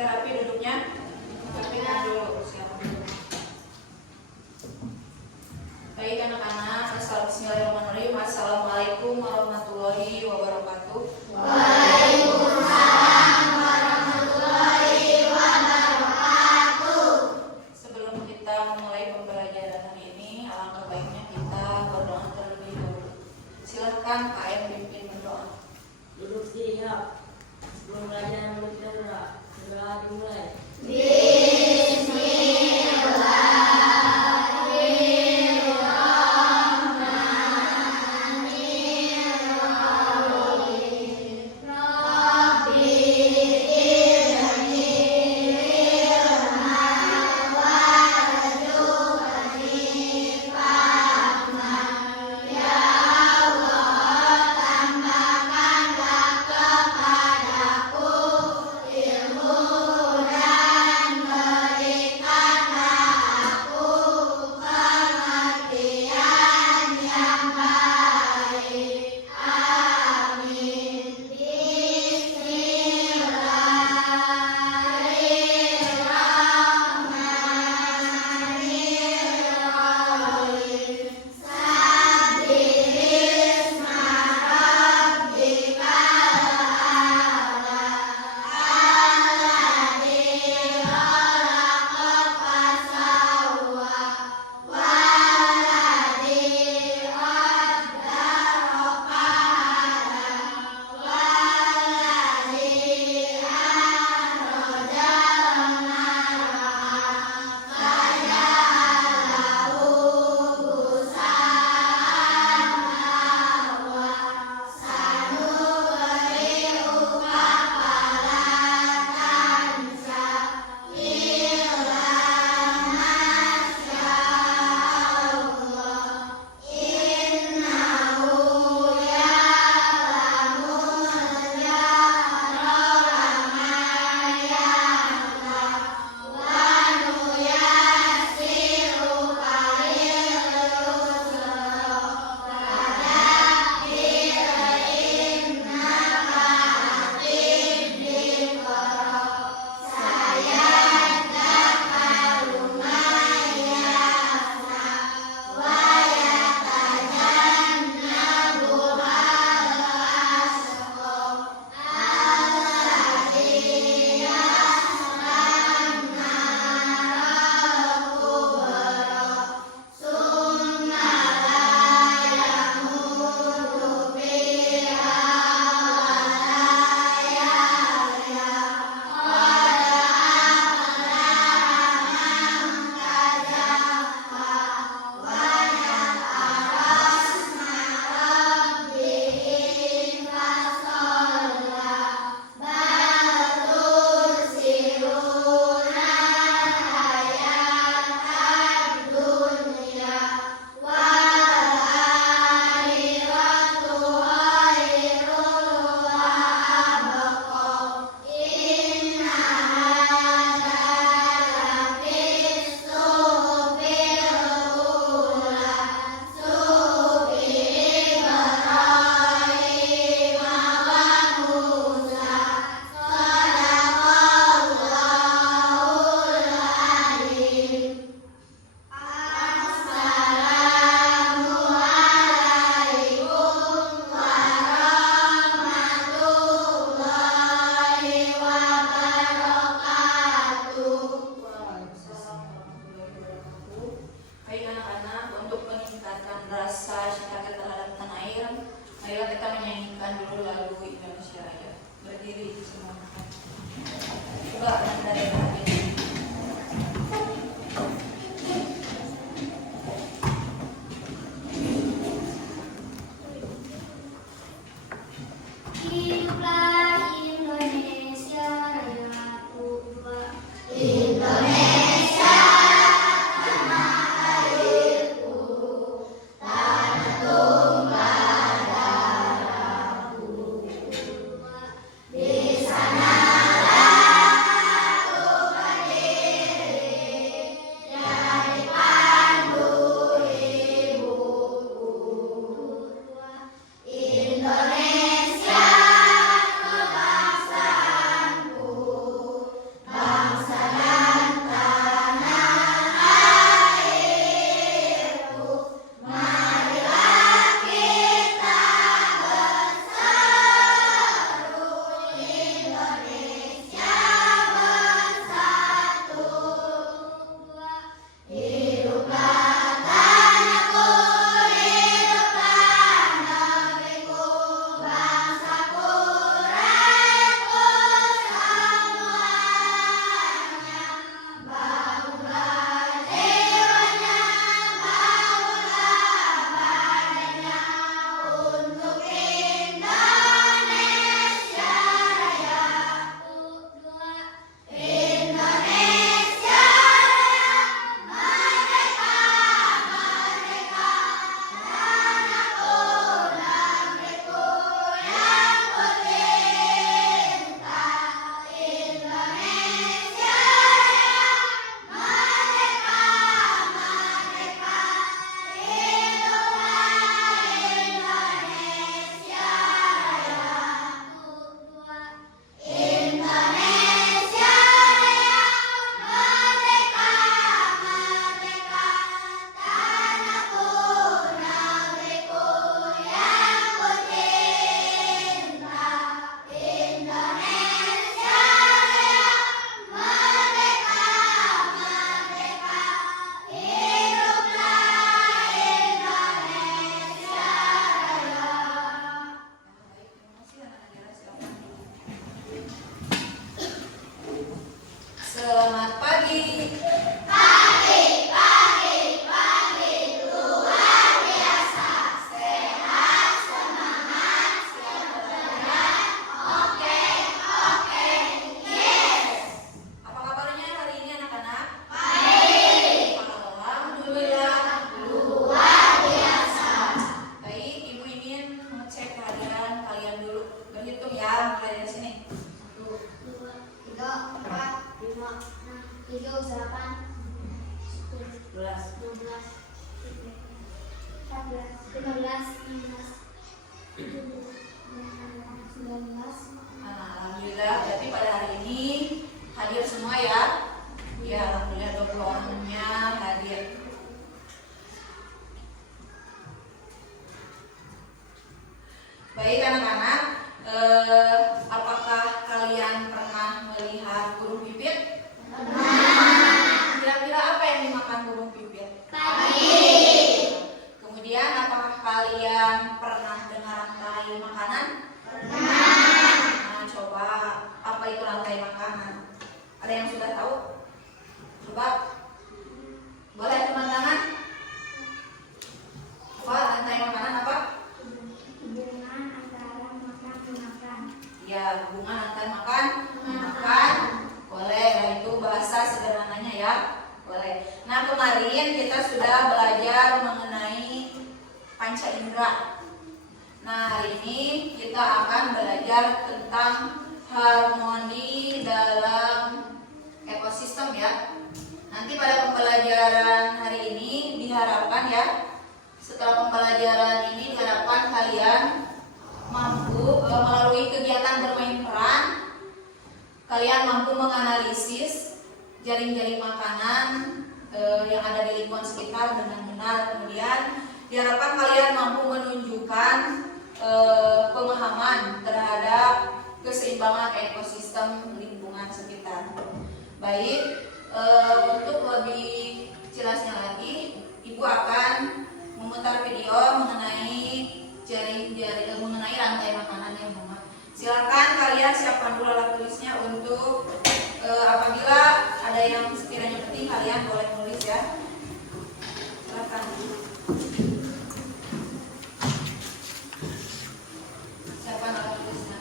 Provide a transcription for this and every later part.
Rapi duduknya. Rapikan dulu. Siap. Baik anak-anak, Bismillahirrahmanirrahim. Assalamualaikum warahmatullahi wabarakatuh. Waalaikumsalam warahmatullahi wabarakatuh. Sebelum kita memulai pembelajaran hari ini, alangkah baiknya kita berdoa terlebih dahulu. Silahkan KM pimpin berdoa. Duduk siap. Sebelum belajar mulut berdoa. Segera dimulai. Ya, hubungan antar makan boleh. Nah, itu bahasa sederhananya ya, boleh. Nah, kemarin kita sudah belajar mengenai panca indera. Nah, hari ini kita akan belajar tentang harmoni dalam ekosistem ya. Nanti pada pembelajaran hari ini diharapkan ya, setelah pembelajaran ini diharapkan kalian mampu melalui kegiatan bermain peran, kalian mampu menganalisis jaring-jaring makanan yang ada di lingkungan sekitar dengan benar. Kemudian diharapkan kalian mampu menunjukkan pemahaman terhadap keseimbangan ekosistem lingkungan sekitar. Baik, untuk lebih jelasnya lagi, Ibu akan memutar video mengenai mengenai rantai makanan yang benar. Silakan kalian siapkan dulu alat tulisnya untuk apabila ada yang sekiranya penting kalian boleh nulis ya. Silakan. Siapkan alat tulisnya.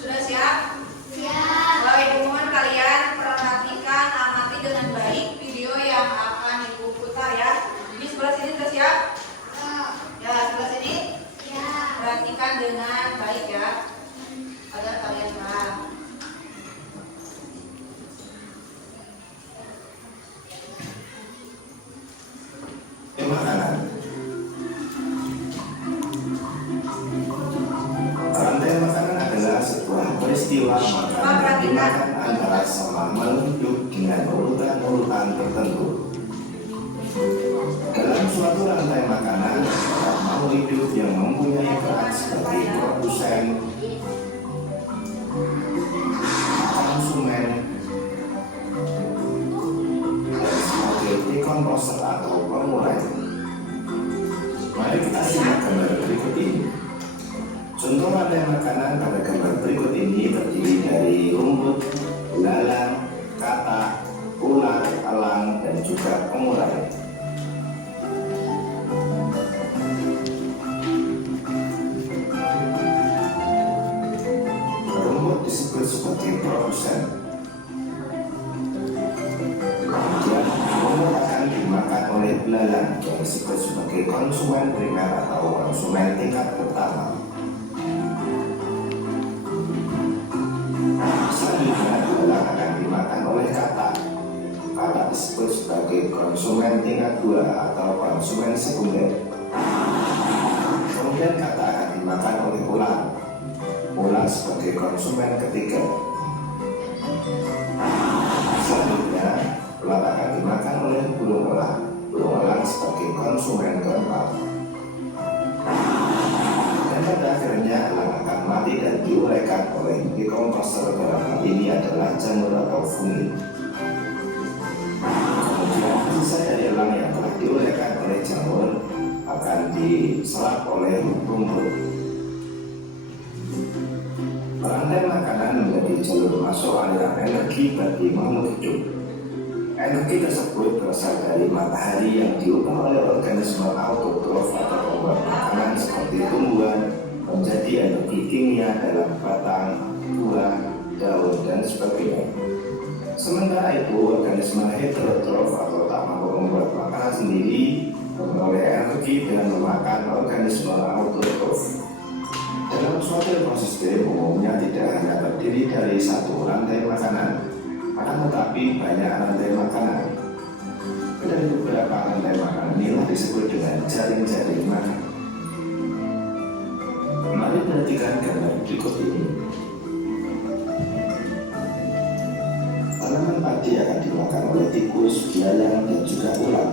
Sudah siap? Siap. Baik, mohon kalian perhatikan, amati dengan baik video yang akan Ibu putar ya. Ini sebelah sini sudah siap? Ya, sebelah sini. Perhatikan dengan baik ya, agar kalian paham. Makanan. Rantai makanan adalah sebuah peristiwa makanan yang dimakan antara sama hidup dengan urutan-urutan tertentu. Dalam suatu rantai makanan, makhluk hidup yang mempunyai peran sebagai produsen, konsumen, dan sebagai dekomposer atau pengurai. Mari kita simak gambar berikut ini. Contoh rantai makanan pada gambar berikut ini terdiri dari rumput, belalang, katak, ulat, elang, dan juga pengurai. Rumput disebut sebagai produsen. Kemudian rumput akan dimakan oleh belalang yang disebut sebagai konsumen primer atau konsumen tingkat pertama. Selanjutnya belalang akan dimakan oleh katak. Katak disebut sebagai konsumen tingkat 2 atau konsumen sekunder. Kemudian katak akan dimakan oleh ulat. Ulat sebagai konsumen ketiga. Selanjutnya ulat akan dimakan oleh burung elang. Burung elang sebagai konsumen keempat. Dan pada akhirnya elang akan mati dan diuraikan oleh dekomposer. Dalam hal ini adalah jamur atau fungi. Kemudian sisa dari elang yang telah diuraikan oleh jamur akan diserap oleh rumput. Rantai makanan menjadi jalur masuk aliran energi bagi makhluk hidup. Energi tersebut berasal dari matahari yang diubah oleh organisme autotrof atau pembuat makanan seperti tumbuhan menjadi energi kimia dalam batang, buah, daun, dan sebagainya. Sementara itu, organisme heterotrof atau tak mampu membuat makanan sendiri memperoleh energi dengan memakan organisme autotrof. Dalam suatu ekosistem umumnya tidak hanya terdiri dari satu rantai makanan, akan tetapi banyak rantai makanan. Dan beberapa rantai makanan inilah disebut dengan jaring-jaring makan. Mari perhatikan gambar berikut ini. Tanaman padi akan dimakan oleh tikus, belalang, dan juga ulat.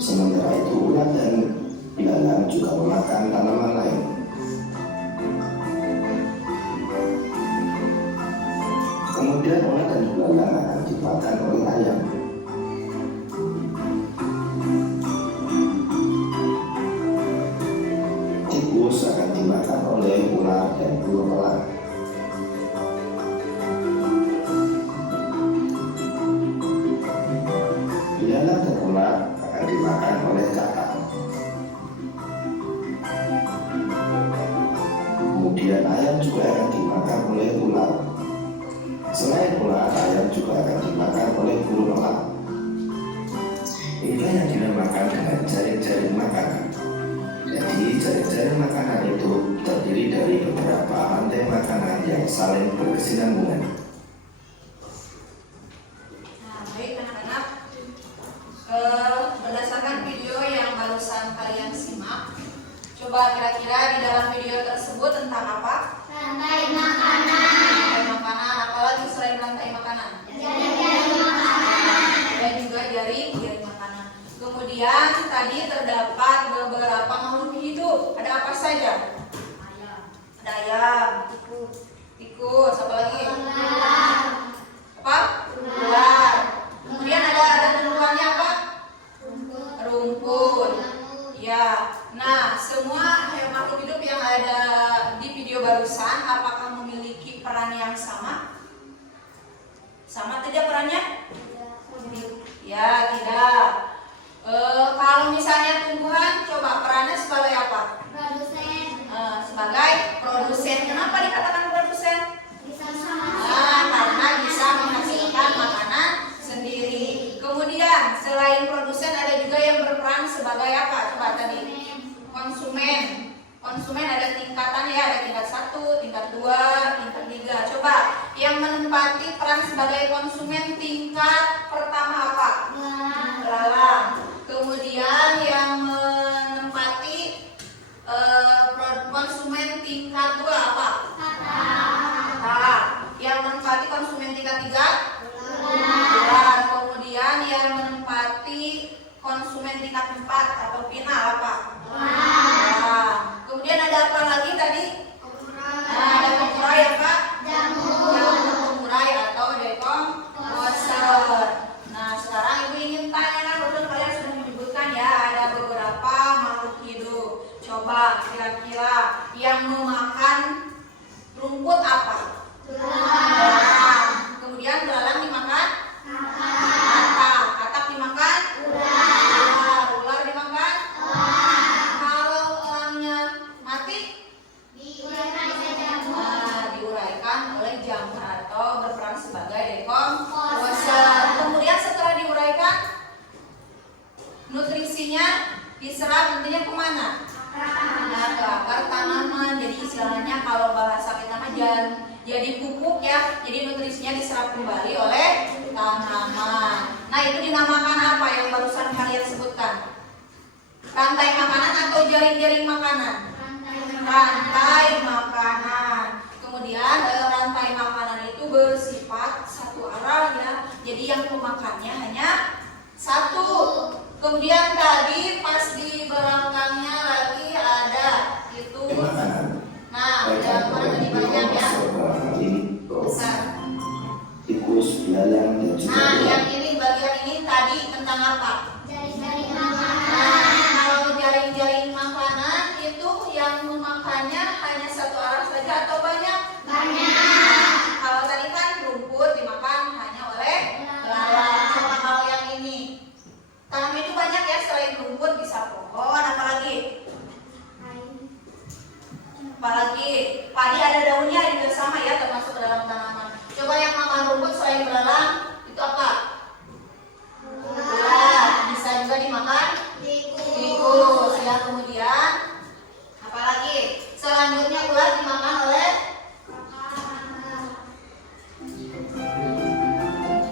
Sementara itu ulat dan belalang juga memakan tanaman lain. Kemudian ulat dan belalang akan dimakan oleh ayam. Tikus akan dimakan oleh ular dan belulang. Belalang dan ular akan dimakan oleh kakak. Kemudian ayam juga akan dimakan oleh ular. Selain ular, ayam juga akan dimakan oleh burung elang. Inilah yang dinamakan dengan jaring-jaring makanan. Jadi jaring-jaring makanan itu terdiri dari beberapa rantai makanan yang saling berkesinambungan. Nah, baik anak-anak, berdasarkan video yang barusan kalian simak, coba kira-kira di dalam video tersebut tentang apa? Rantai makanan. Rantai makanan, apalagi selain rantai makanan? Jaring-jaring makanan. Dan juga jaring makanan. Kemudian tadi terdapat beberapa makhluk hidup. Ada apa saja? Ada ayam, tikus, apa lagi? Apa? Ular. Kemudian ada tumbuhannya apa? Rumput. Ya. Nah, semua makhluk hidup yang ada di video barusan, apakah memiliki peran yang sama? Sama tidak perannya? Ya, tidak. Kalau misalnya tumbuhan, coba perannya sebagai apa? Produsen. Sebagai produsen. Kenapa dikatakan produsen? Bisa sama. Karena bisa menghasilkan makanan sendiri. Kemudian selain produsen ada juga yang berperan sebagai apa? Coba tadi. Konsumen. Konsumen ada tingkatannya ya, ada tingkat 1, tingkat 2, tingkat 3. Coba yang menempati peran sebagai konsumen tingkat pertama apa? Belalang. Kemudian yang menempati konsumen tingkat 2 apa? Kakak. Yang menempati konsumen tingkat 3? Ular. Kemudian yang menempati konsumen tingkat 4 atau final apa? Nah, kemudian ada apa lagi tadi? Ada pengurai apa? Jamur pengurai atau decomposer. Nah, sekarang ibu ingin tanya, betul kalian sudah menyebutkan ya ada beberapa makhluk hidup. Coba kira-kira yang memakan rumput apa? Belalang. Kemudian belalang dimakan? Katak dimakan? Ular dimakan? Kalau elangnya mati? Diuraikan oleh jamur atau berperan sebagai decomposer. Kemudian setelah diuraikan, nutrisinya diserap nantinya kemana? Ke akar tanaman. Jadi istilahnya kalau bahasa kita mah jadi pupuk ya. Jadi nutrisinya diserap kembali oleh tanaman. Nah, itu dinamakan apa yang barusan kalian sebutkan? Rantai makanan atau jaring-jaring makanan? Rantai makanan. Kemudian rantai makanan itu bersifat satu arah ya. Jadi yang pemakannya hanya satu. Kemudian tadi pas di belakangnya lagi ada itu. Makanan. Nah, yang mana tadi banyak ya? Besar. Tikus, belalang, dan juga Nah, yang ini bagian ini tadi tentang apa? Jaring-jaring Nah, makanan. kalau jaring-jaring makanan itu yang memakannya hanya satu arah saja atau banyak? Banyak. Kalau tadi kan rumput dimakan hanya oleh belalang. Coba kalau yang ini, tanaman itu banyak ya, selain rumput bisa pohon, apalagi? Apalagi padi ada daunnya juga sama ya, termasuk ke dalam tanaman. Coba yang makan rumput selain belalang itu apa? Ular. Bisa juga dimakan tikus. Ya, kemudian apalagi? Selanjutnya ular dimakan oleh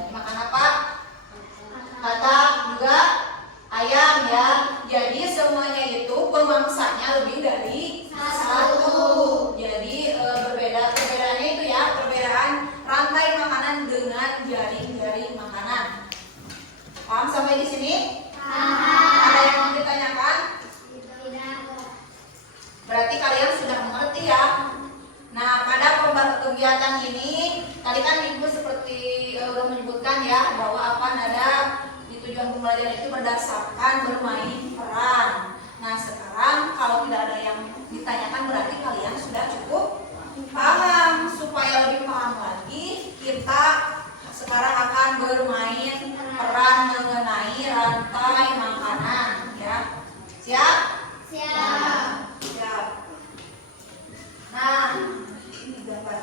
dimakan apa? Katak juga ayam ya. Jadi semuanya itu pemangsanya lebih dari satu. Jadi perbedaannya itu ya, perbedaan rantai makanan dengan jaring-jaring makanan. Paham sampai di sini? Ada yang mau ditanyakan? Berarti kalian sudah mengerti ya. Nah, pada kegiatan ini tadi kan ibu ya bahwa apa nada di tujuan pembelajaran itu berdasarkan bermain peran. Nah sekarang kalau tidak ada yang ditanyakan berarti kalian sudah cukup paham. Supaya lebih paham lagi, kita sekarang akan bermain peran mengenai rantai makanan ya. Siap? Siap. Siap. Nah, ini gambar.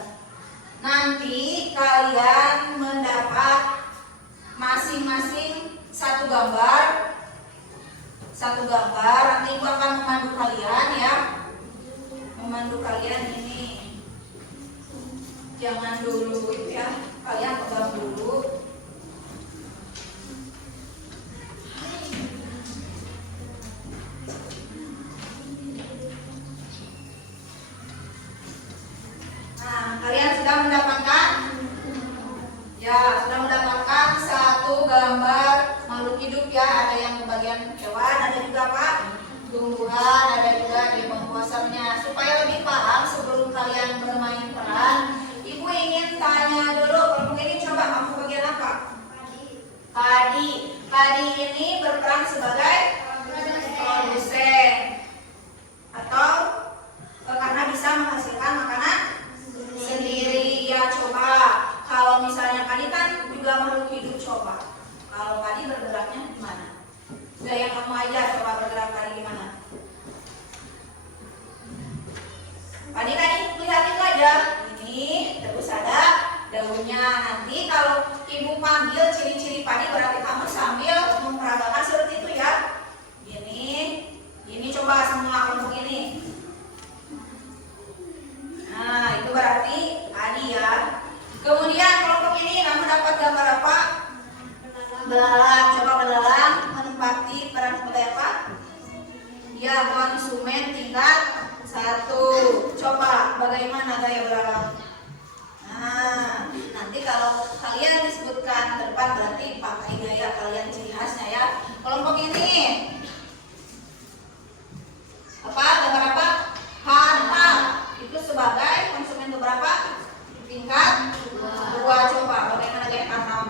Nanti kalian mendapat masing-masing satu gambar. Nanti ibu akan memandu kalian ya. Memandu kalian ini. Jangan dulu itu ya. Kalian pegang dulu. Nah, kalian sudah mendapatkan? Ya, sudah mendapatkan satu gambar makhluk hidup ya. Ada yang bagian hewan, ada juga apa? Tumbuhan, ada juga di penguasanya. Supaya lebih paham sebelum kalian bermain peran, ibu ingin tanya dulu. Kalau ini coba kamu bagian apa? Padi. Padi ini berperan sebagai produsen atau karena bisa menghasilkan makanan sendiri ya. Coba kalau misalnya padi kan juga makhluk hidup, coba kalau padi bergeraknya gimana? Gaya kamu aja, coba bergerak padi gimana? Padi tadi lihat itu aja, ini terus ada daunnya. Nanti kalau ibu panggil ciri-ciri padi berarti kamu sambil memperagakan seperti itu ya. Ini coba semua kelompok ini. Nah, itu berarti padi ya. Kemudian kelompok ini kamu dapat gambar apa? Belalang. Coba belalang menempati peran sebagai apa? Ya, konsumen tingkat 1. Coba bagaimana gaya belalang? Nah, nanti kalau kalian disebutkan ke depan berarti pakai gaya kalian ciri khasnya ya. Kelompok ini apa? Gambar apa? Harta. Itu sebagai konsumen berapa? Tingkat 2. Coba bagaimana gaya tanam?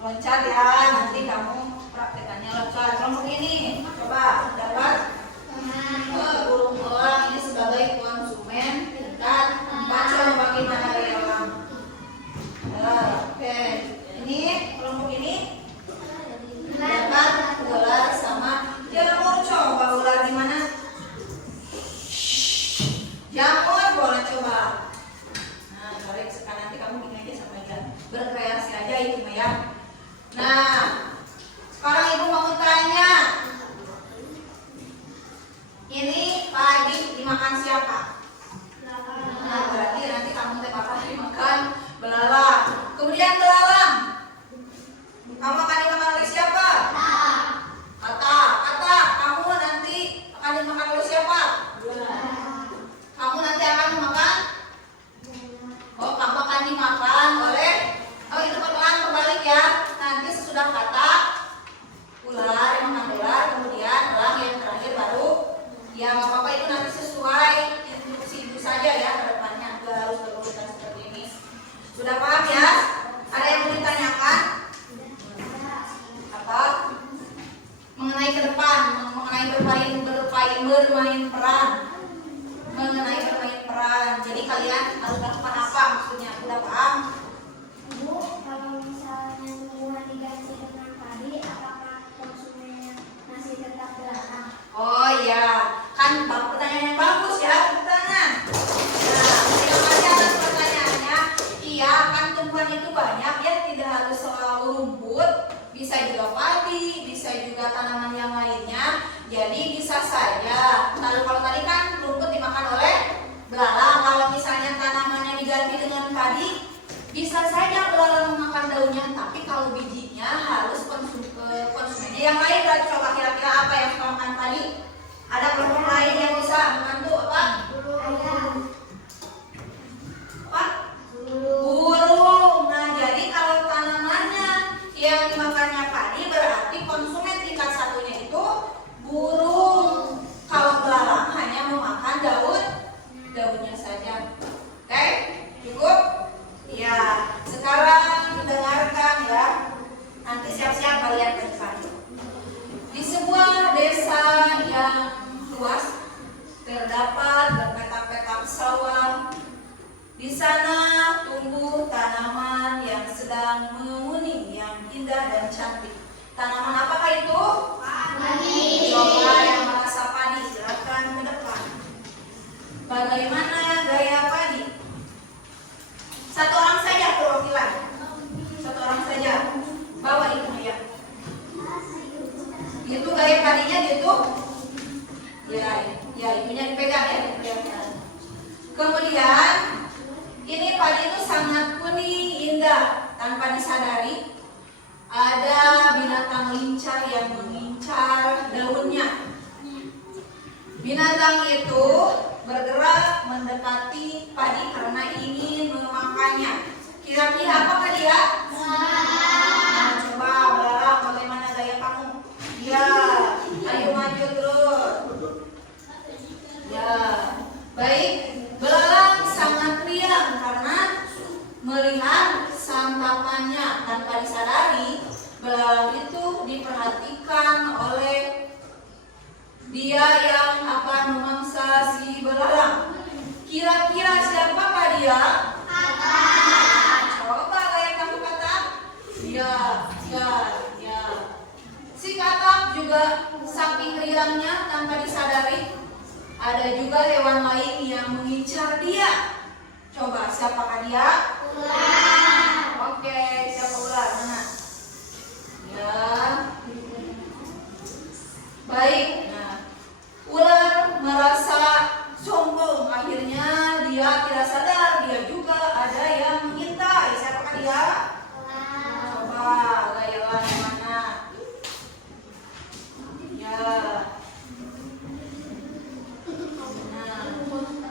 Loncat ya, nanti kamu praktekannya loncat. Kelompok ini coba dapat burung elang. Ini sebagai konsumen tingkat 4. Coba bagaimana gaya elang? Oke, ini kelompok ini dapat ular sama jamur. Coba ular di mana? Jamur boleh coba. Nah, balik sekarang nanti kamu bikin aja sama aja. Berkreasi aja itu ya. Nah, sekarang ibu mau tanya. Ini padi dimakan siapa? Nah, berarti nanti kamu bakal dimakan belalang. Kemudian belalang, kamu akan dimakan oleh siapa? Kata. Kamu nanti akan dimakan oleh siapa? Kamu nanti akan dimakan? Oh, kamu akan dimakan oleh? Oh, itu perlahan berbalik ya. Nanti sesudah kata ular yang makan ular, kemudian elang yang terakhir baru. Ya, nggak apa-apa, itu nanti sesuai instruksi ibu saja ya ke depannya. Nggak harus berurutan seperti ini. Sudah paham ya? Ada yang mau ditanyakan? Apa? Mengenai ke depan, mengenai bermain peran. Mengenai bermain peran. Jadi kalian harus melakukan apa maksudnya? Udah paham? Bu, kalau misalnya tumbuhan diganti dengan padi, apakah konsumennya masih tetap belalang? Oh iya, kan pertanyaan yang bagus ya, tepuk tangan. Nah, terima kasih atas pertanyaannya. Iya, kan tumbuhan itu banyak ya, tidak harus selalu rumput, bisa juga padi, bisa juga tanaman yang lainnya. Jadi bisa saja. Lalu kalau tadi kan rumput dimakan oleh belalang, kalau misalnya tanamannya diganti dengan padi, bisa saja belalang memakan daunnya. Tapi kalau bijinya harus konsumennya yang lain. Berarti coba kira-kira apa yang suka makan padi? Ada kelompok lain yang bisa membantu apa? Apa? Burung. Nah, jadi kalau tanamannya yang dimakannya padi, berarti konsumen tingkat 1-nya itu burung. Kalau belalang hanya memakan daunnya saja. Oke? Cukup? Ya. Sekarang dengarkan Di sana tumbuh tanaman yang sedang menguning, yang indah dan cantik. Tanaman apakah itu? Padi. Coba yang merasa padi, silakan ke depan. Bagaimana gaya padi? Satu orang saja perwakilan. Satu orang saja. Bawa itu ya. Itu gaya padinya gitu. Ya, itunya dipegang ya. Kemudian ini padi itu sangat kuning, indah. Tanpa disadari ada binatang lincah yang mengincar daunnya. Binatang itu bergerak mendekati padi karena ingin memakannya. Kira-kira apakah dia? Nah, coba belalang, bagaimana gaya kamu? Ya, ayo maju terus. Ya, baik. Belalang sangat riang karena melihat santapannya. Tanpa disadari, belalang itu diperhatikan oleh dia yang akan memangsa si belalang. Kira-kira siapakah dia? Coba kayak kamu katak. Ya. Si katak juga saking riangnya tanpa disadari ada juga hewan lain yang mengincar dia. Coba siapakah dia? Ular. Oke, siapa ular? Mana? Ya. Baik. Nah, ular merasa sombong. Akhirnya dia tidak sadar dia juga ada yang mengintai. Siapakah dia? Coba gayalah yang mana? Ya.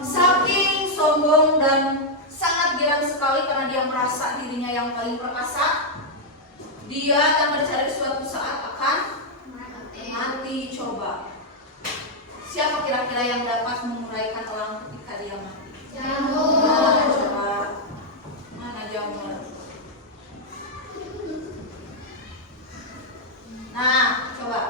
Saking sombong dan sangat girang sekali karena dia merasa dirinya yang paling perkasa, dia tanpa disadari suatu saat akan mati. Coba siapa kira-kira yang dapat menguraikan elang ketika dia mati? Jamur. Nah, coba mana jamur? Nah, coba.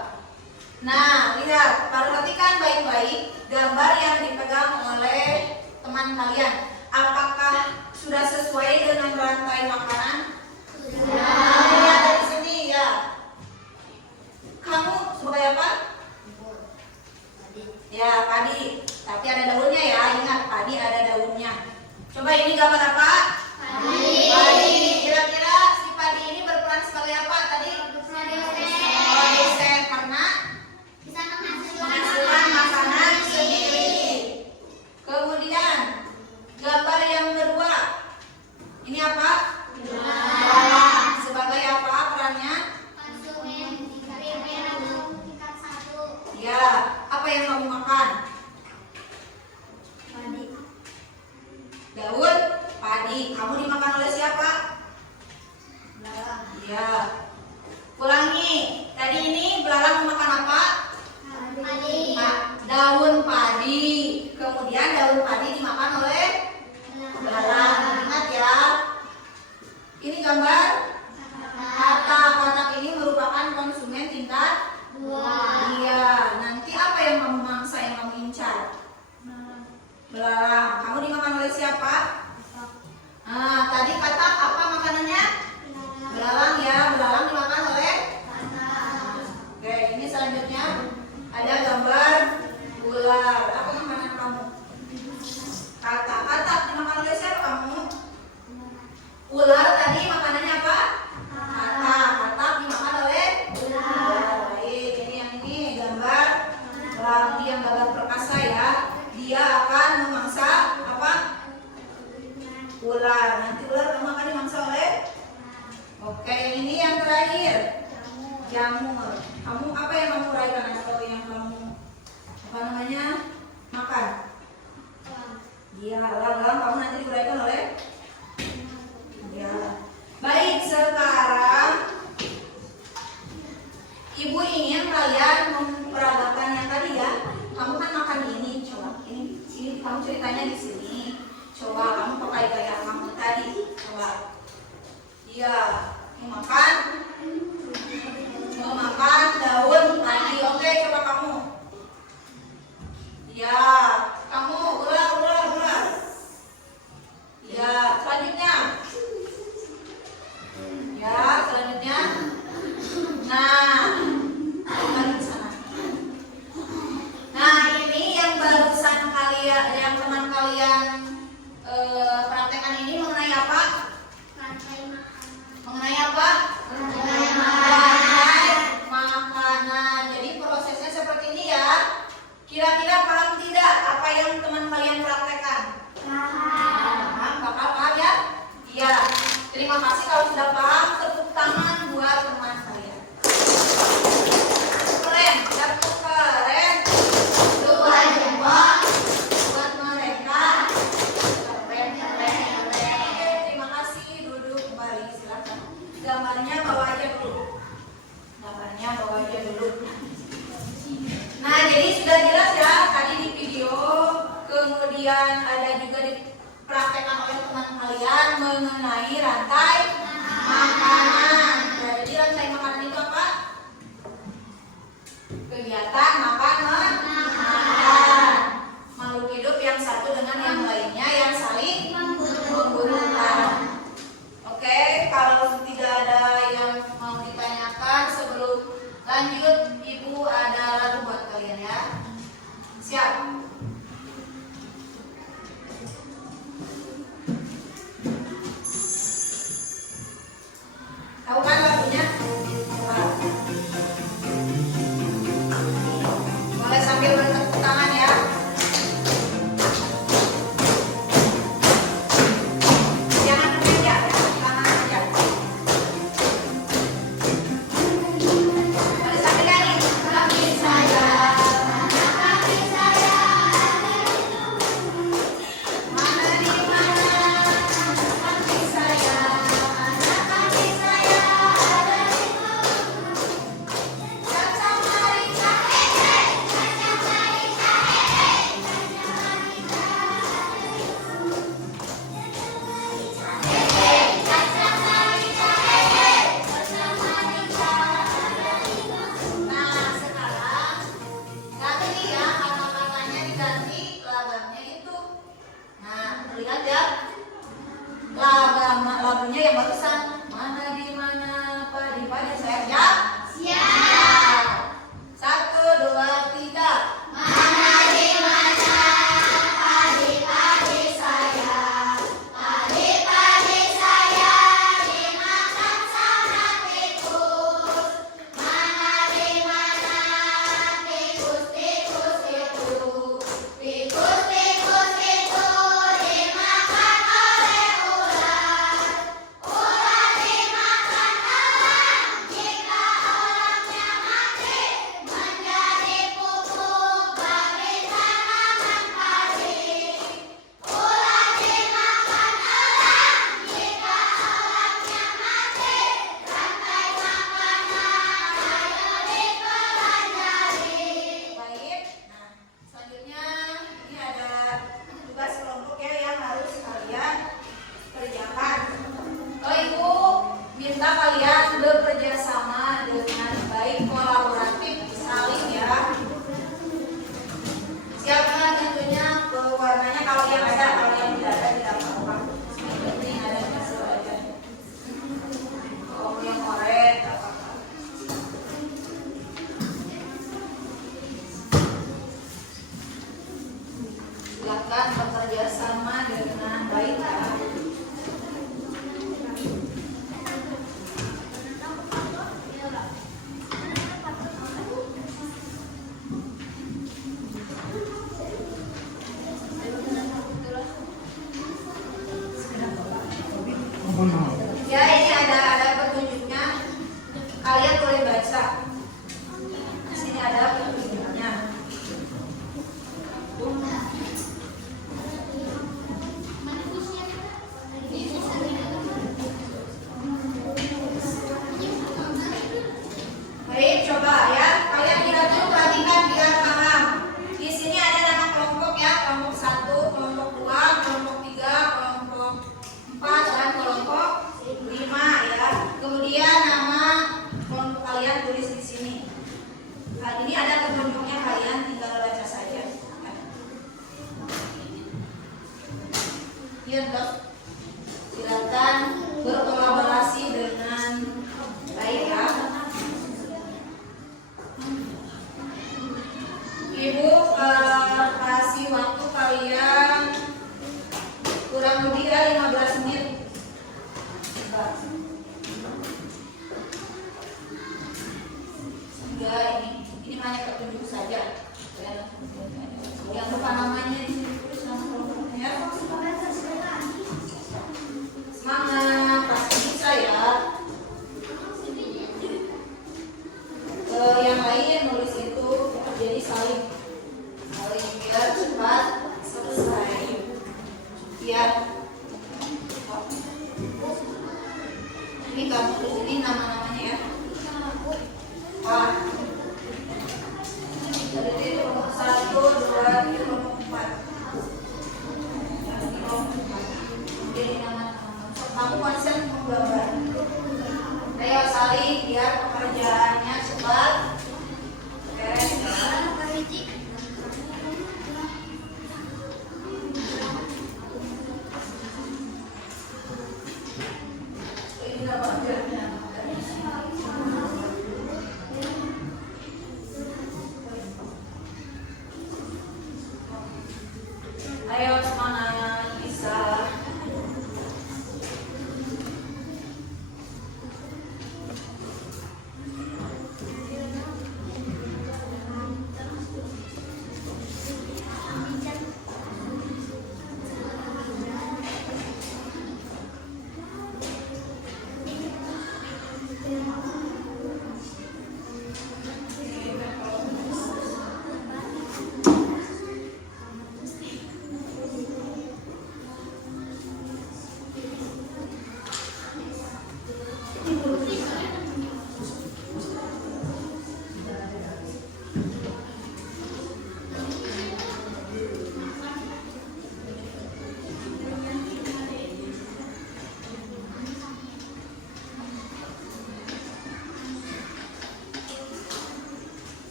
Nah, lihat, perhatikan baik-baik gambar yang dipegang oleh teman kalian. Apakah sudah sesuai dengan rantai makanan? Nah, lihat dari sini ya. Kamu sebagai apa? Ya, padi. Tapi ada daunnya ya. Ingat, padi ada daunnya. Coba ini gambar apa? Padi. Kira-kira si padi ini berperan sebagai apa tadi? Dosen, karena menghasilkan makanan sendiri. Kemudian gambar yang kedua, ini apa? Belalang. Sebagai apa perannya? Ya, apa yang kamu makan? Daun padi. Kamu dimakan oleh siapa? Ya. Ulangi. Tadi ini belalang memakan apa? Daun padi. Kemudian daun padi dimakan oleh belalang. Ingat ya. Ini gambar katak. Ini merupakan konsumen tingkat 2. Iya. Nanti apa yang kamu mangsa, yang kamu incar? Belalang. Kamu dimakan oleh siapa? Tadi katak apa makanannya? Belalang ya. Belalang dimakan oleh. Oke, ini selanjutnya ada gambar ular. Apa makanan kamu? Katak dimakan oleh siapa kamu? Ular tadi makanannya apa? Katak dimakan oleh ular. Baik, ini gambar belalang yang gagah perkasa ya. Dia akan memangsa apa? Ular. Nanti ular kamu akan dimangsa oleh. Oke, ini yang terakhir. Jamur. Kamu apa yang kamu uraikan atau yang kamu makan? Iya, lalang kamu nanti diuraikan oleh. Ya. Baik, sekarang Ibu ingin kalian memperagakan yang tadi ya. Kamu kan makan ini, coba ini kamu ceritanya di sini. Coba kamu pakai gaya kamu tadi. Coba. Iya, memakan daun padi. Oke, coba kamu. Ya, kamu ular. sudah paham, tepuk tangan buat teman kalian. Keren, tepuk keren. Dua jempol buat mereka. Keren, keren, keren. Oke, terima kasih. Duduk kembali, silakan. Gambarnya bawa aja dulu. Gambarnya bawa aja dulu. Nah, jadi sudah jelas ya tadi di video. Kemudian ada juga dipraktekkan oleh teman kalian mengenai rantai makanan. Jadi rantai makanan itu apa? Kegiatan makan makan. Makhluk hidup yang satu dengan yang lainnya yang saling membutuhkan. Oke, kalau tidak ada yang mau ditanyakan sebelum lanjut, Ibu ada lagu buat kalian ya. Siap? Tahu kan lagunya? Boleh sambil bertepuk tangan ya. Jangan meja, tangan aja. Boleh sambil nyanyi. Kaki saya, kaki saya, mana di mana? Kaki saya, kaki saya ada di Caca Marika, Caca Marika, Caca Marika, Caca Marika. Nah, sekarang ganti ya, kata-katanya diganti, lagamnya itu. Nah, lihat ya. Lagunya yang barusan. Mana di mana padi-padi saya siap? Siap. 1, 2, 3. Mana di mana padi-padi saya? Padi-padi saya dimakan sama tikus. Mana di mana tikus-tikus itu? Tikus-tikus itu dimakan oleh ular. Ular dimakan orang. Jika orangnya mati, menjadi pupuk bagi tanaman padi. Ular dimakan orang. Jika orangnya mati, rantai makanan ayo dipelajari. Baik, nah selanjutnya ini ada tugas kelompok ya yang harus kalian kerjakan. Ibu minta kalian bekerja sama dengan baik, kolaboratif, saling ya. Siapkan tentunya warnanya kalau yang ada, kalau yang tidak ada tidak apa-apa. Yang penting ada hasil aja. Kalau yang oranye tidak apa-apa. Silakan bekerja sama dengan baik ya. Ya, ini ada petunjuknya. Kalian boleh baca. Di sini ada petunjuknya. Baik, coba ya. Kalian lihat dulu, perhatikan biar paham. Di sini ada nama kelompok ya, kelompok 1, kelompok 2, kelompok 3, kelompok 4 dan kelompok 5 ya. Kemudian nama kelompok kalian tulis di sini. Nah, ini ada petunjuknya, kalian tinggal baca saja. Iya, Dok. Silakan berkolaborasi dengan baik ya. Ibu kasih waktu kalian kurang lebih ya 15 menit. Sehingga ini hanya petunjuk saja. Yang lupa namanya di sini tulis nama kelompoknya. Semangat, pasti bisa ya. Ini kamu tulis ini nama-namanya ya. Wah. Jadi itu 1, 2, 3, 4. Jadi nama-nama. Kamu konsen menggambar. Ayo saling biar pekerjaannya cepat. Beres ya. Ini apa ajarnya? Ayo semangat, bisa.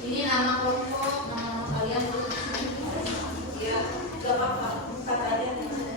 Ini nama kelompok, nama kalian ya, gak apa-apa, kata kalian yang ada.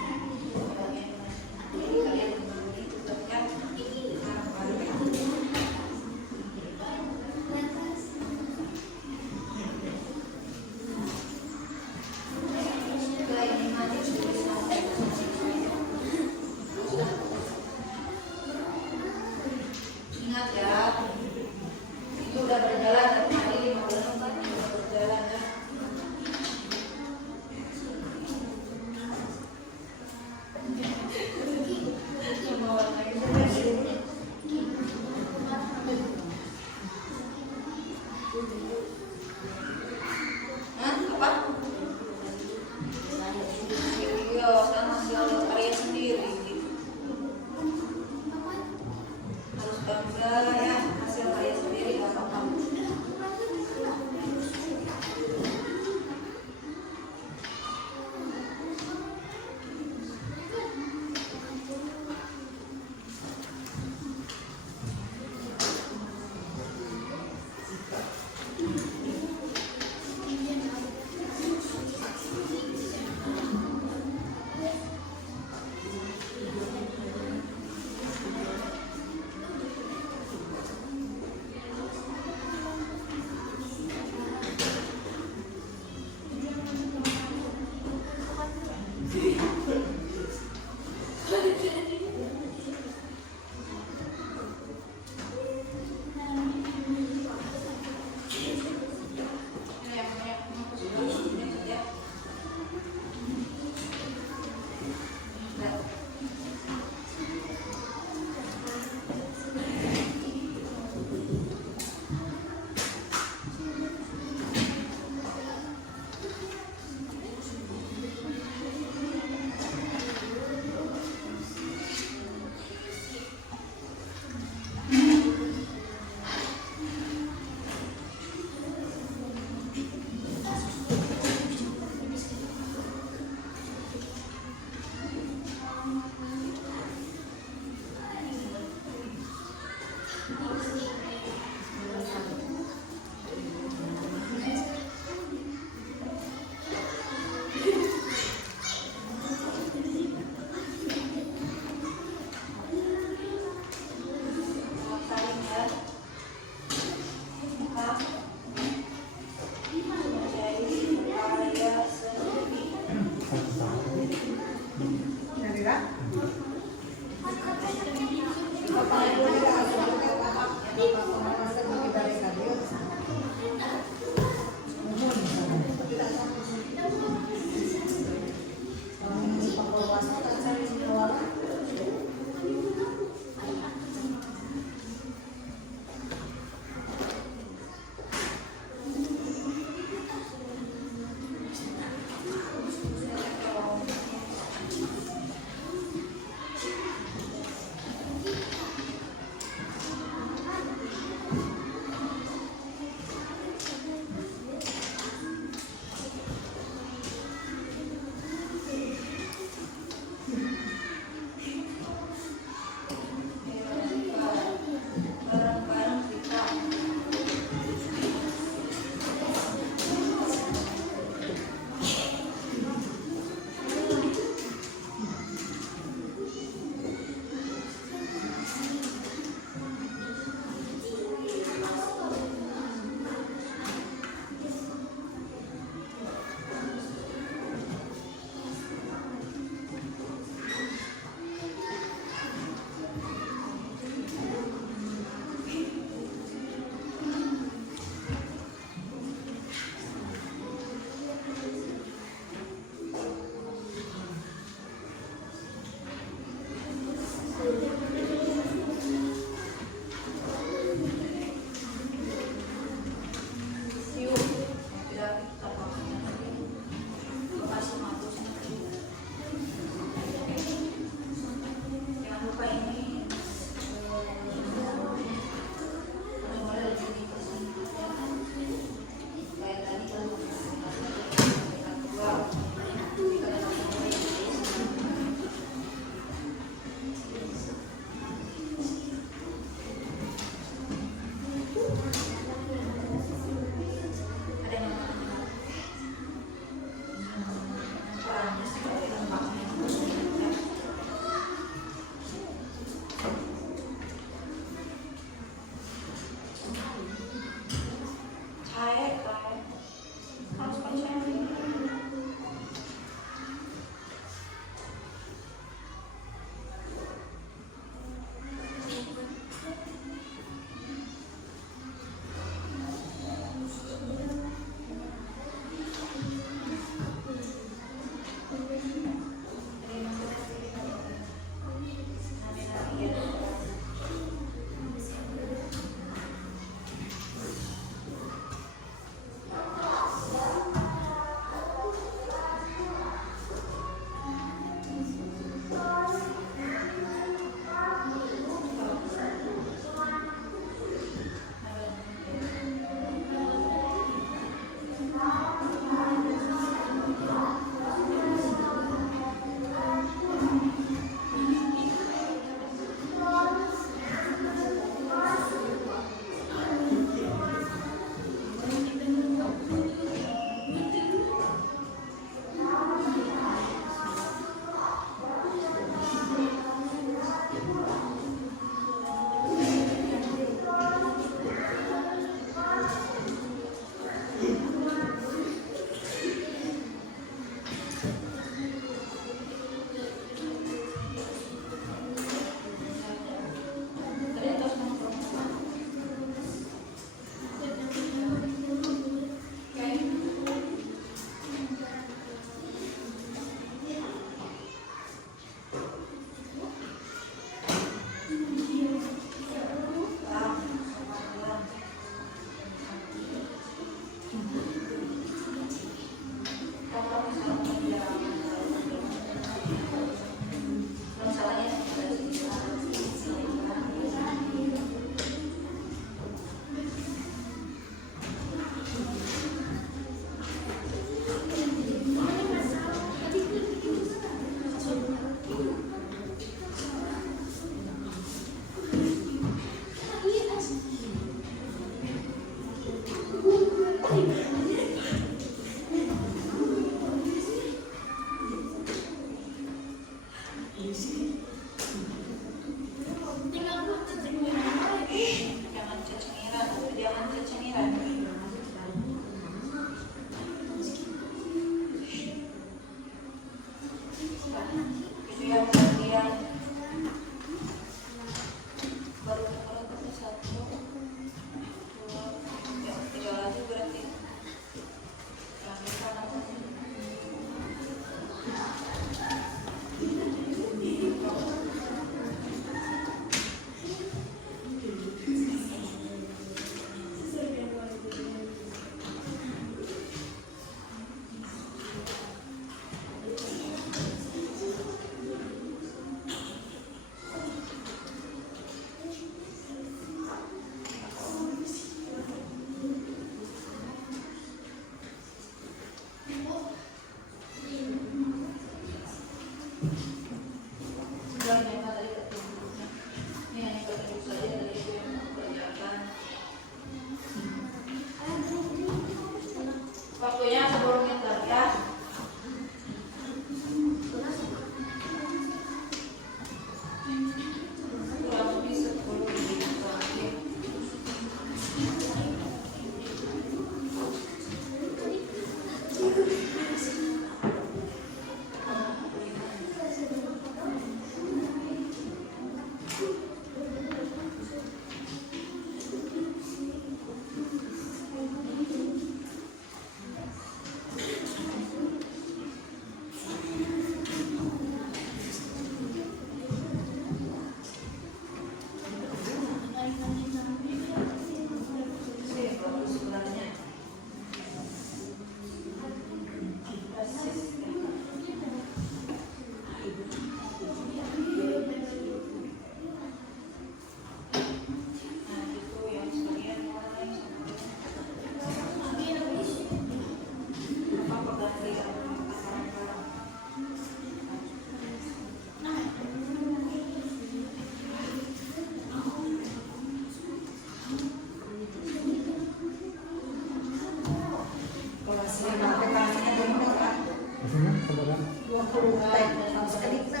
sebenarnya? 20 sekali kita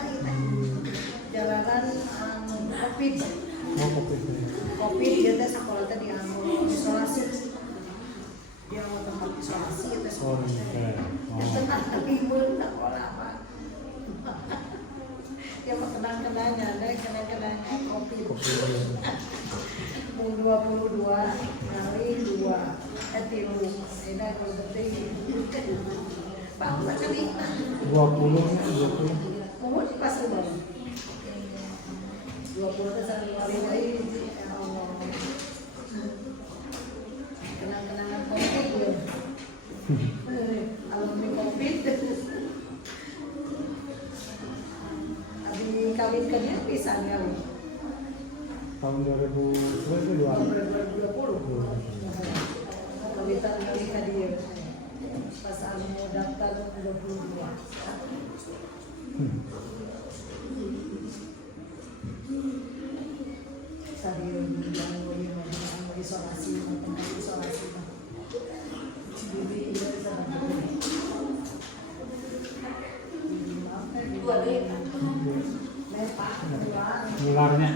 jalanan COVID. Oh, kopi. COVID dia teh sekolah teh diambil isolasi. Dia mau tempat isolasi itu Oh, sekolah. iya. Ya tenang tapi mun sekolah apa. Ya mah kenang-kenangnya deh, kenang-kenangnya COVID. Kopi. 22 kali 2 tilu ini kalau penting bangsa kali 20 umur pas banget 20 itu sampai kali lagi ya Allah kenang-kenangan COVID ya alumni COVID tapi kawinkannya bisa kali tahun 2020 kawitan kali dia pas mau daftar 22 tadi yang mau isolasi jadi iya Dua deh. lepak nularnya.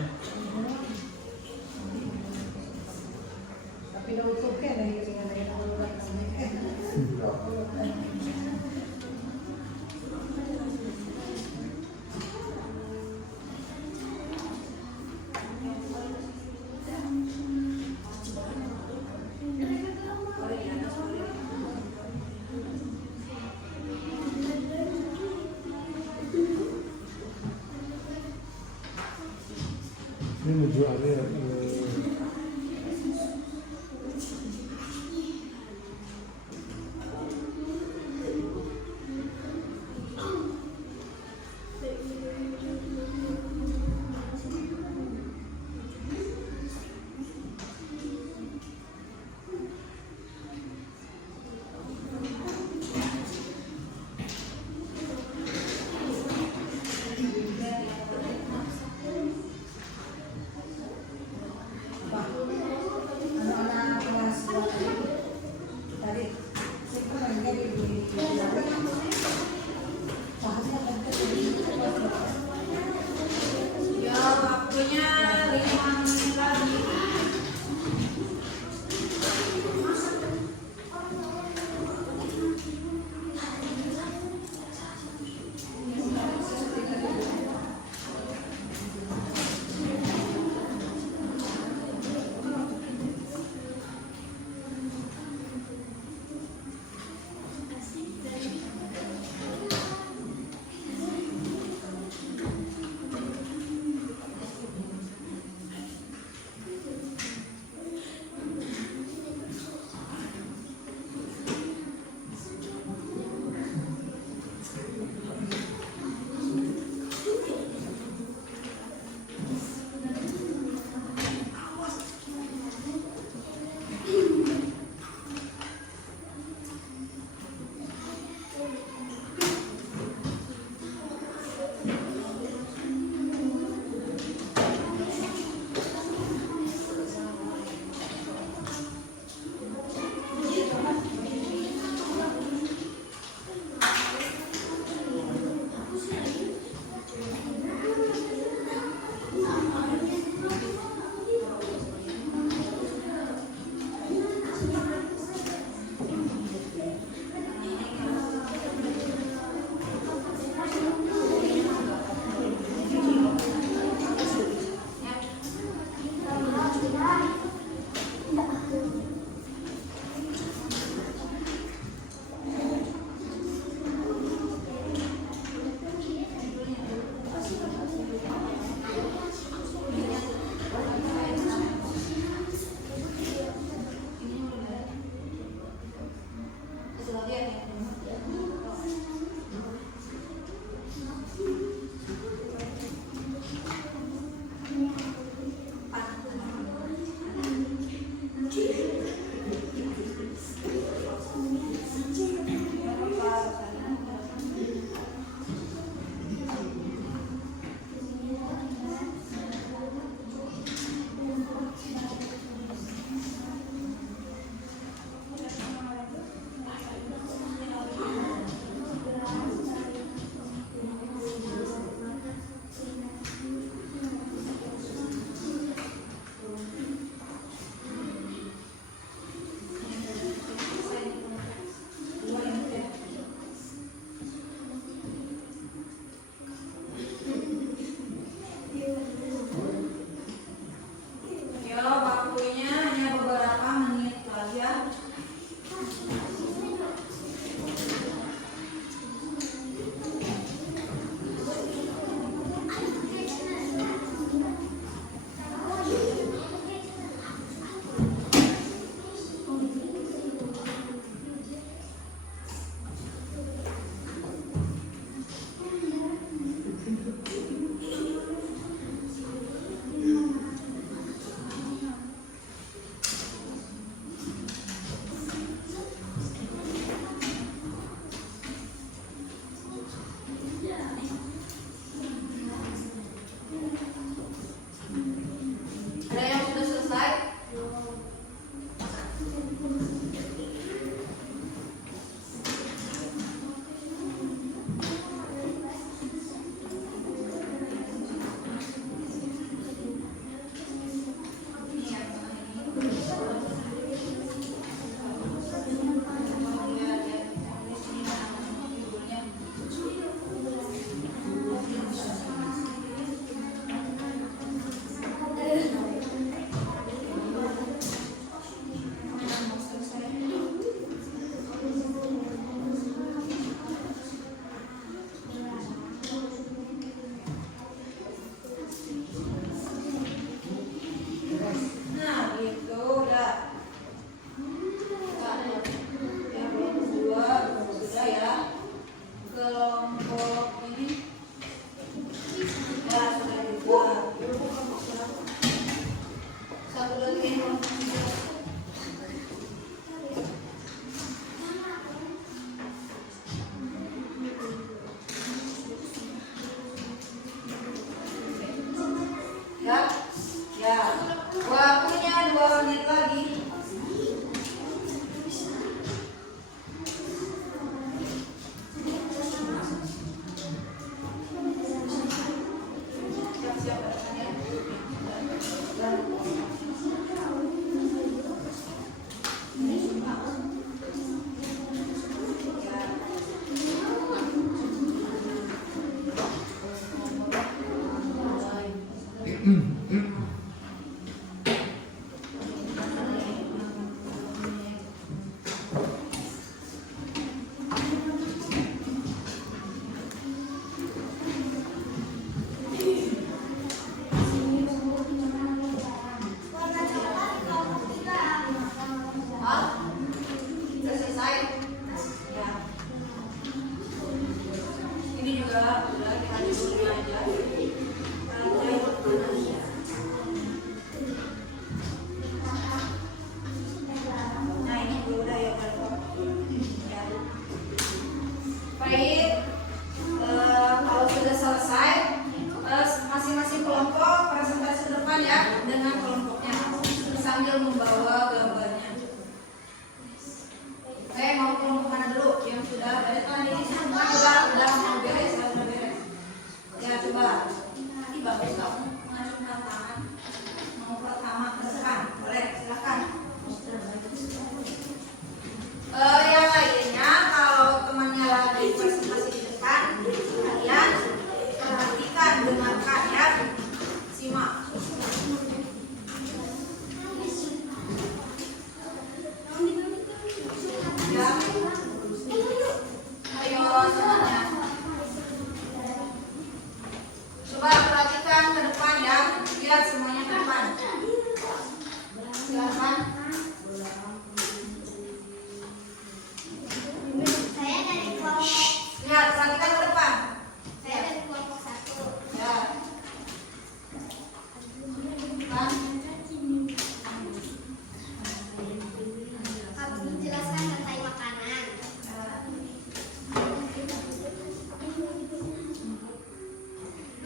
tapi udah utuh kan dengan Ini menuju area Baik, kalau sudah selesai, masing-masing kelompok presentasi depan ya dengan kelompoknya sambil membawa gambarnya. Oke, mau kelompok mana dulu? Yang sudah balik tadi semua udah mau beres, sudah beres. Ya coba, nanti bagus kamu mengacungkan tangan. Mau pertama terserah, boleh silakan. Yang lainnya kalau temannya lagi presentasi di depan, kalian perhatikan, dengarkan ya, simak. Ya, ayo semuanya. Coba perhatikan ke depan ya, lihat semuanya ke depan. Silakan. Saya dari kelompok Lihat, perhatikan ke depan. saya dari kelompok 1. Ya. Kan? Kami menjelaskan tentang makanan.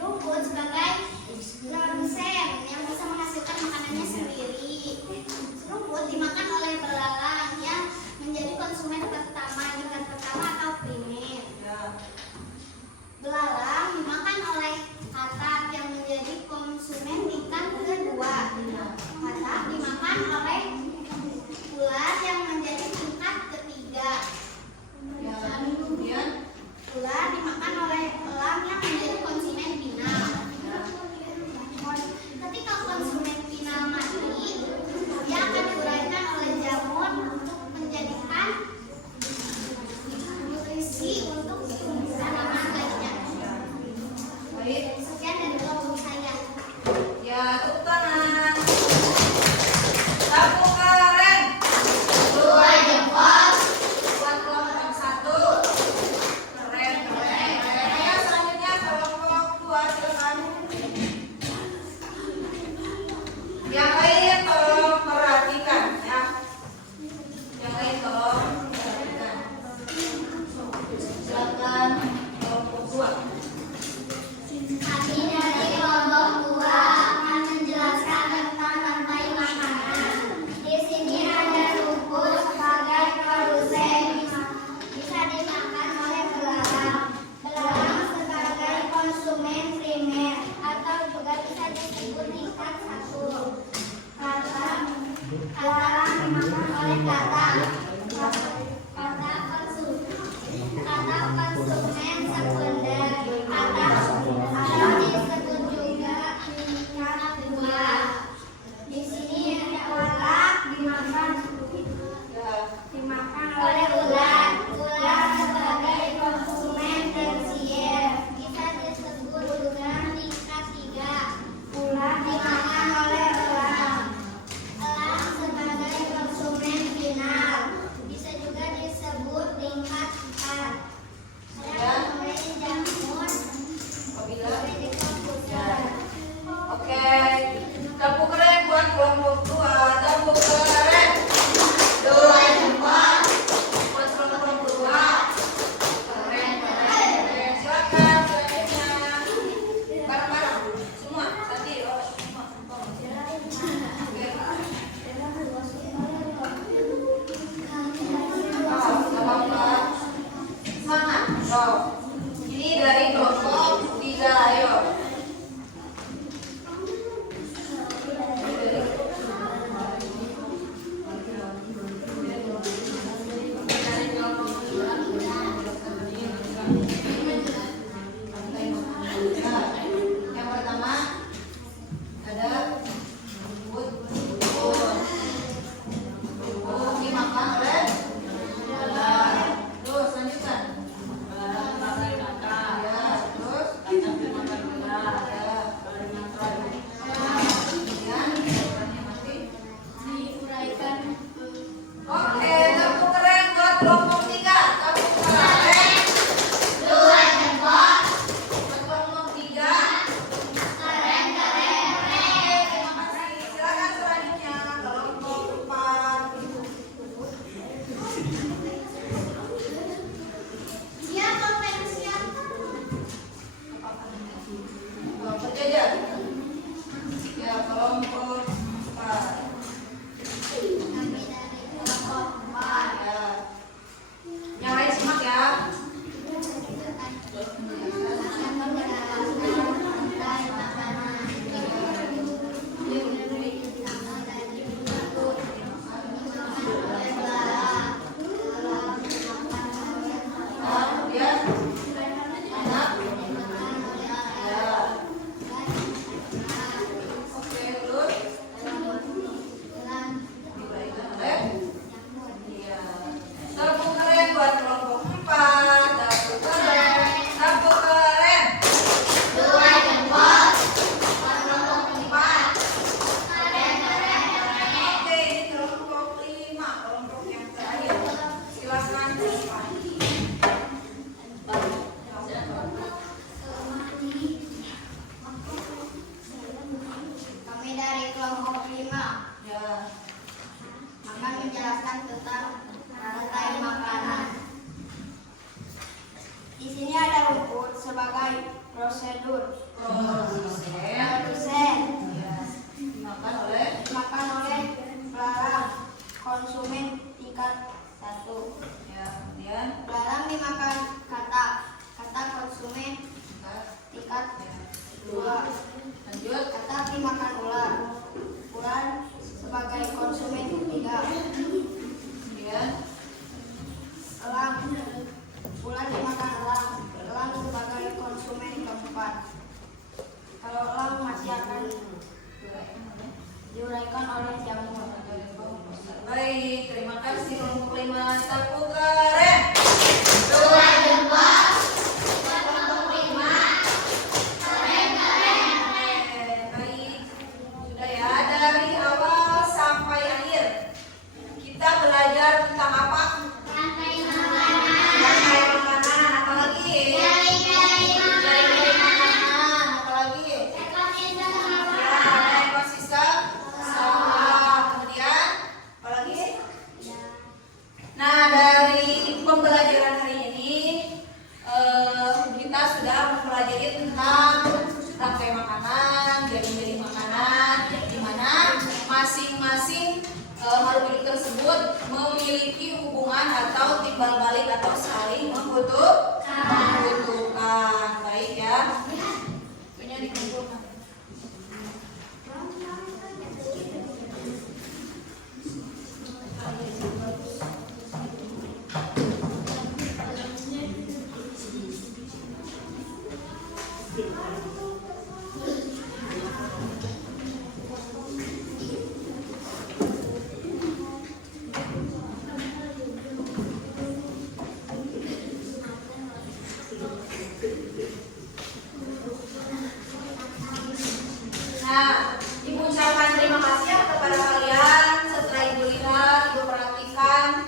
Rumput sebagai produsen yang bisa menghasilkan makanannya sendiri. Rumput dimakan oleh belalang yang menjadi konsumen pertama, tingkat pertama atau primer. Ya. Belalang dimakan oleh katak yang menjadi konsumen tingkat kedua. Katak dimakan oleh ular yang menjadi tingkat ketiga. Ya. Kemudian Ular dimakan oleh elang yang menjadi konsumen final. Ketika konsumen final mati, dia akan diuraikan oleh jamur untuk menjadikan nutrisi untuk tanaman lainnya. baik. Sekian dari kelompok saya. Ya, tepuk tangan. Tepuk keren. 2 jempol. Buat kelompok 1. Keren, keren, keren. Ayo selanjutnya kelompok 2 silakan. Yang lain tolong perhatikan ya. Yang lain tolong perhatikan. Silakan kelompok 2. Kami dari kelompok 2 akan menjelaskan tentang rantai makanan. Di sini ada rumput sebagai produsen bisa dimakan oleh belalang. Belalang sebagai konsumen primer atau juga bisa disebut tingkat 1. Belalang dimakan oleh katak. Katak konsumen sekunder atau disebut juga tingkat 2. Di sini ada ulat dimakan oleh ular. Ular sebagai konsumen tersier bisa disebut juga tingkat 3. Ular dimakan oleh elang. Elang sebagai konsumen final bisa juga disebut tingkat 4. Ada konsumen jamur Apabila di kelompok 3. Oke, tepuk keren buat kelompok 2. Tepuk keren. 2 jempol buat kelompok 2. Keren, keren, keren. Silakan selanjutnya. Bareng-bareng semua. Tadi semua. Oke. Apa-apa. Semangat. So, ini dari kelompok 3. Ayo. Yang pertama ada rumput dimakan oleh ular. Terus lanjutkan. Ya, terus ya. Kemudian ularnya mati. Oke, tepuk keren buat kelompok 3. Tepuk keren. 2 jempol buat kelompok 3. Keren, keren, keren. Terima kasih. Silakan selanjutnya kelompok 4. Dia Satu. Ya, kemudian Larang dimakan kata konsumen tingkat 2. lanjut. Kata dimakan ular. Ular sebagai konsumen 3. Kemudian Elang. Ular dimakan elang. Elang sebagai konsumen 4. Kalau elang masih akan diuraikan oleh jamur. baik, terima kasih kelompok 5. Tepuk keren. Dua jempol. Baik, sudah ya, dari awal sampai akhir kita belajar tentang apa? Rantai makanan, apa lagi? Dari makanan, apa lagi? Ya, ada ekosistem sama. Kemudian apa lagi? Nah, dari pembelajaran hari ini kita sudah mempelajari tentang rantai makanan, jadi makanan, di mana masing-masing makhluk hidup tersebut memiliki hubungan atau timbal balik atau saling membutuhkan. Baik ya. Punya dikumpulkan. Nah, Ibu ucapkan terima kasih ya kepada kalian. Setelah Ibu lihat, Ibu perhatikan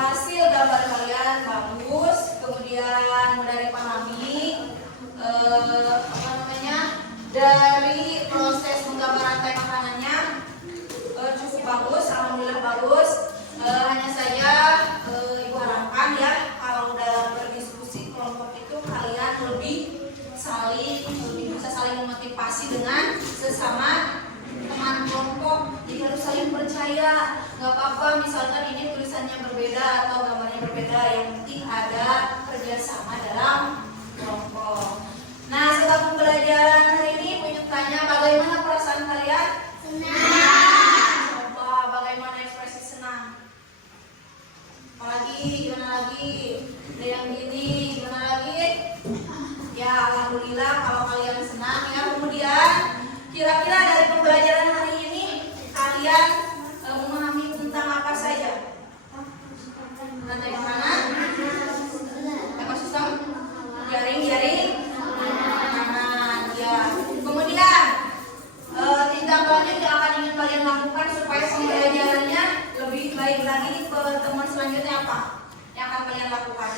hasil gambar kalian bagus. Kemudian mudah dipahami dari proses menggambar rantai makanannya cukup bagus, alhamdulillah bagus. Hanya saja Ibu harapkan ya kalau dalam berdiskusi kelompok itu kalian lebih bisa saling memotivasi dengan sesama teman kelompok. Jadi harus saling percaya. Gak apa-apa misalkan ini tulisannya berbeda atau gambarnya berbeda, yang penting ada kerjasama dalam kelompok. Nah, setelah pembelajaran hari ini, punya tanya bagaimana perasaan kalian? Senang. Coba bagaimana ekspresi senang? Apalagi, gimana lagi? Ada yang gini, gimana lagi? Ya, alhamdulillah kalau kalian senang ya. Kemudian kira-kira dari pembelajaran hari ini kalian memahami tentang apa saja? Rantai makanan, ekosistem, jaring makanan. Ya. Kemudian tindakan yang akan ingin kalian lakukan supaya pembelajarannya lebih baik lagi di pertemuan selanjutnya apa? Yang akan kalian lakukan?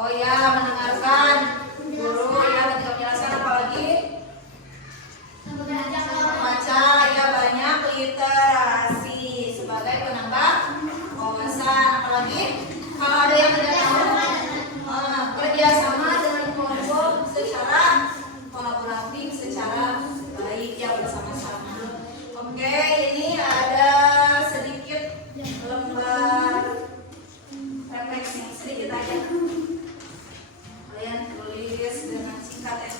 Oh ya, mendengarkan guru ya ketika menjelaskan, apalagi membaca ya, banyak literasi sebagai penambah wawasan. Apalagi kalau ada yang tidak tahu, kerjasama dengan kelompok secara kolaboratif, secara baik ya, bersama-sama. Oke, ini ada sedikit lembar refleksi sedikit aja. Kalian tulis dengan singkat ya.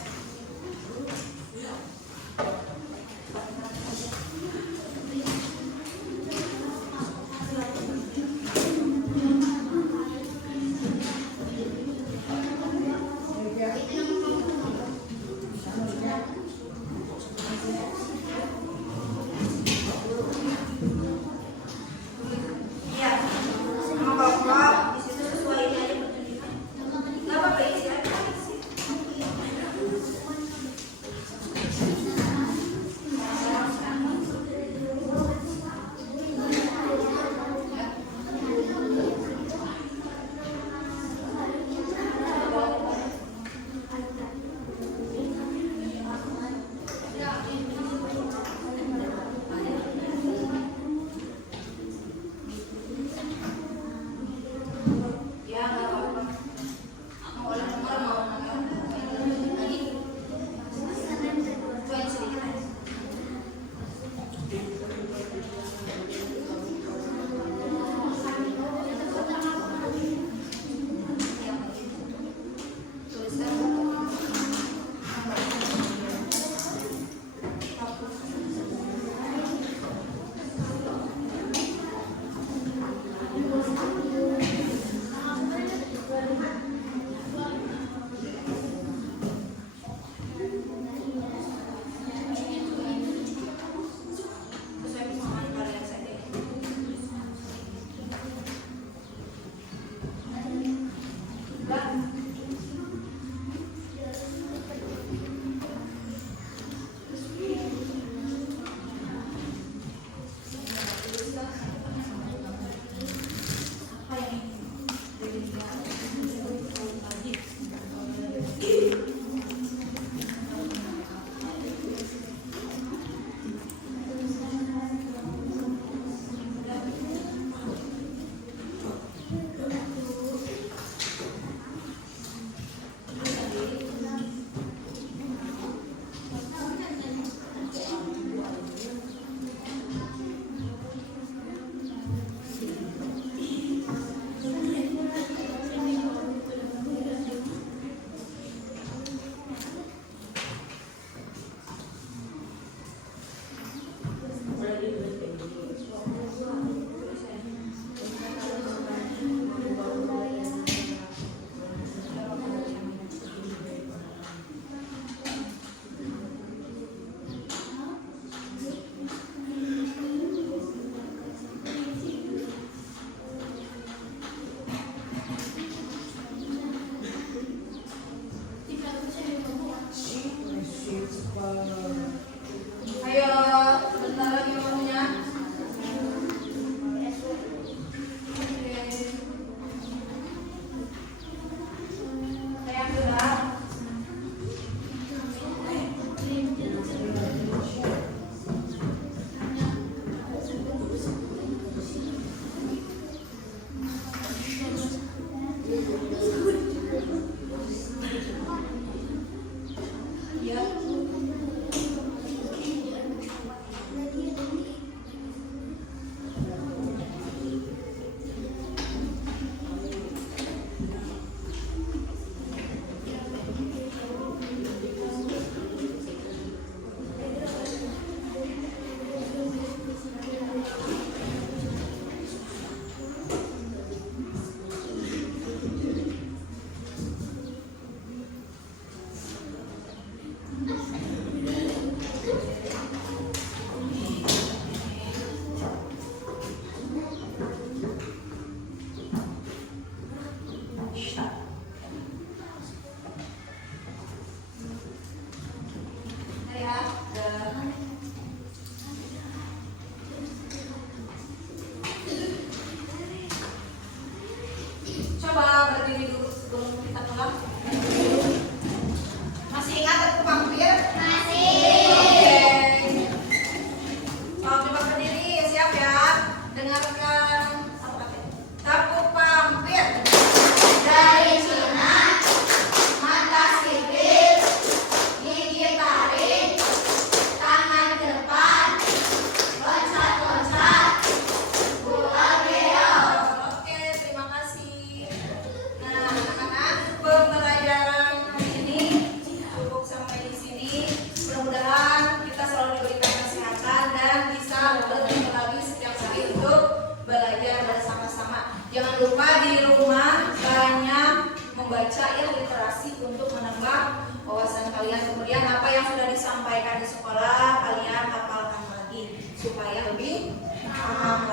Jangan lupa di rumah banyak membaca ya, literasi untuk menambah wawasan kalian. Kemudian apa yang sudah disampaikan di sekolah kalian hafalkan lagi supaya lebih paham